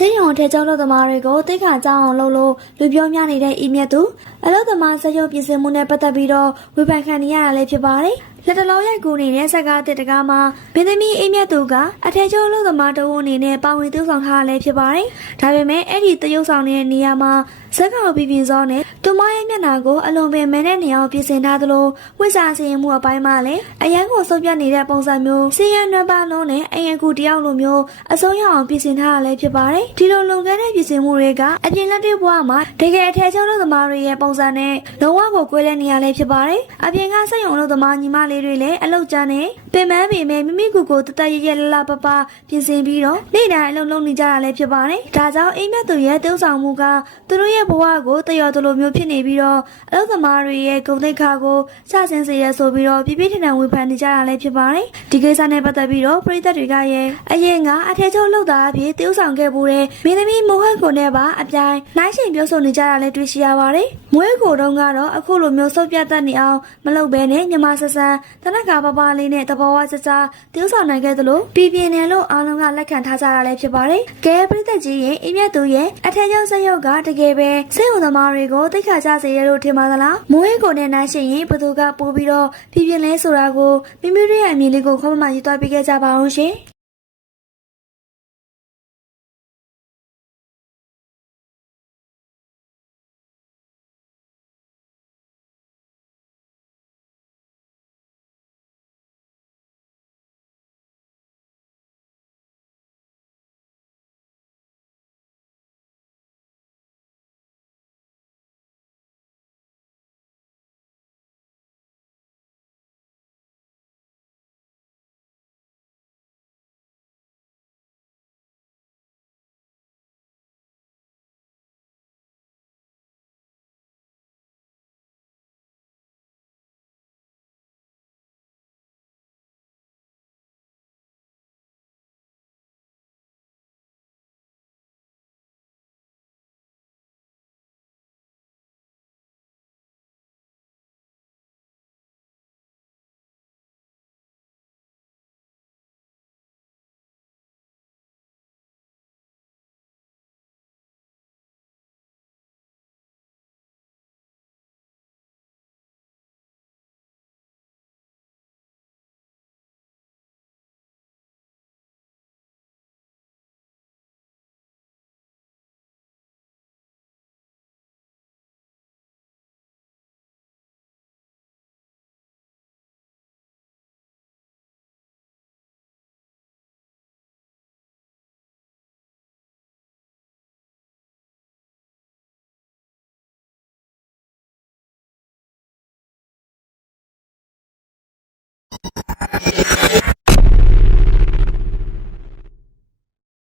ဆေးရုံထဲကျောင်းတော်သမားတွေကိုတိတ်ခါကြောင်းအောင်လုပ်လို့လူပြောများနေတဲ့အီးမြတ်သူအလုပ်သမားစက်ရုံပြင်ဆင်မှုနဲ့ပတ်သက်ပြီးတော့ဝေဖန်ခံနေရတာလည်းဖြစ်ပါတယ်။လက်တလုံးရိုက်ကူနေတဲ့စက်ကားတစ်တကားမှာမင်းသမီးအီးမြတ်သူကအထက်ကျောင်းအလုပ်သမားတဦးအနေနဲ့ပါဝင်သွေးဆောင်ထားတာလည်းဖြစ်ပါတယ်။ဒါပေမဲ့အဲ့ဒီတရုပ်ဆောင်နေတဲ့နေရာမှာဇက်ကောင်ပြည်စောနဲ့သူမရဲ့မျက်နှာကိုအလွန်ပင်မဲတဲ့နေအောင်ပြင်ဆင်ထားသလိုဝိစာစီရင်မှုအပိုင်းမှာလည်းအရန်ကိုစုပ်ပြတ်နေတဲ့ပုံစံမျိုးစီရန်နှံပါလုံးနဲ့အရင်ကူတယောက်လိုမျိုးအဆုံးရအောင်ပြင်ဆင်ထားတာလည်းဖြစ်ပါတယ်။ဒီလိုလုံခြုံတဲ့ပြင်ဆင်မှုတွေကအပြင်လက်တွေ့ဘဝမှာတကယ်အထက်ကျောင်းအလုပ်သမားတွေရဲ့ပုံစံနဲ့လုံးဝကိုကွဲလဲနေရလည်းဖြစ်ပါတယ်။အပြင်ကစက်ရုံအလုပ်သမားညီမလေးတွေလည်းအလုပ်ကြမ်းနဲ့ပင်ပန်းပေမဲ့မိမိကိုယ်ကိုတတရရလလပပပြင်ဆင်ပြီးတော့နေ့တိုင်းအလုပ်လုပ်နေကြတာလည်းဖြစ်ပါတယ်။ဒါကြောင့်အိမ်မက်သူရဲ့တုံးဆောင်မှုကသူတို့ရဲ့ဘဝကိုတရော်တလိုမျိုးဖြစ်နေပြီးတော့အလုပ်သမားတွေရဲ့ဂုဏ်သိက္ခာကိုစဆင်းစေရဆိုပြီးတော့ပြပြထန်ထန်ဝေဖန်နေကြတာလည်းဖြစ်ပါတယ်။ဒီကိစ္စနဲ့ပတ်သက်ပြီးတော့ပြည်သက်တွေကရဲ့အရင်ကအထက်ကျောင်းလုပ်သားအဖြစ်တုံးဆောင်ခဲ့မှုတဲ့မင်းသမီးမိုဟတ်ကိုနဲ့ပါအပြိုင်နိုင်ရှင်ပြောဆိုနေကြတာလည်းတွေ့ရှိရပါတယ်။မွေးကိုတုန်းကတော့အခုလိုမျိုးစုပ်ပြတ်တတ်နေအောင်မလုပ်ဘဲနဲ့မြမဆဆန်တနက်ကပပလေးနဲ့တဘောဝစစတုံးဆောင်နိုင်ခဲ့သလိုပြည်ပြင်းတယ်လို့အားလုံးကလက်ခံထားကြတာလည်းဖြစ်ပါတယ်။ကဲပြည်သက်ကြီးရဲ့အမြတ်သူရဲ့အထက်ကျောင်းဆက်ရုပ်ကတကယ်ပဲစိတ်ဝင်သမားတွေကိုသိခါကြစေရလို့ထင်ပါသလား။မွေးကိုနဲ့နိုင်ရှင်ရင်ဘသူကပို့ပြီးတော့ပြည်ပြင်းလဲဆိုတာကိုမိမိတို့ရဲ့အမြင်လေးကိုခေါင်းမှရေးသွားပေးခဲ့ကြပါအောင်ရှင်။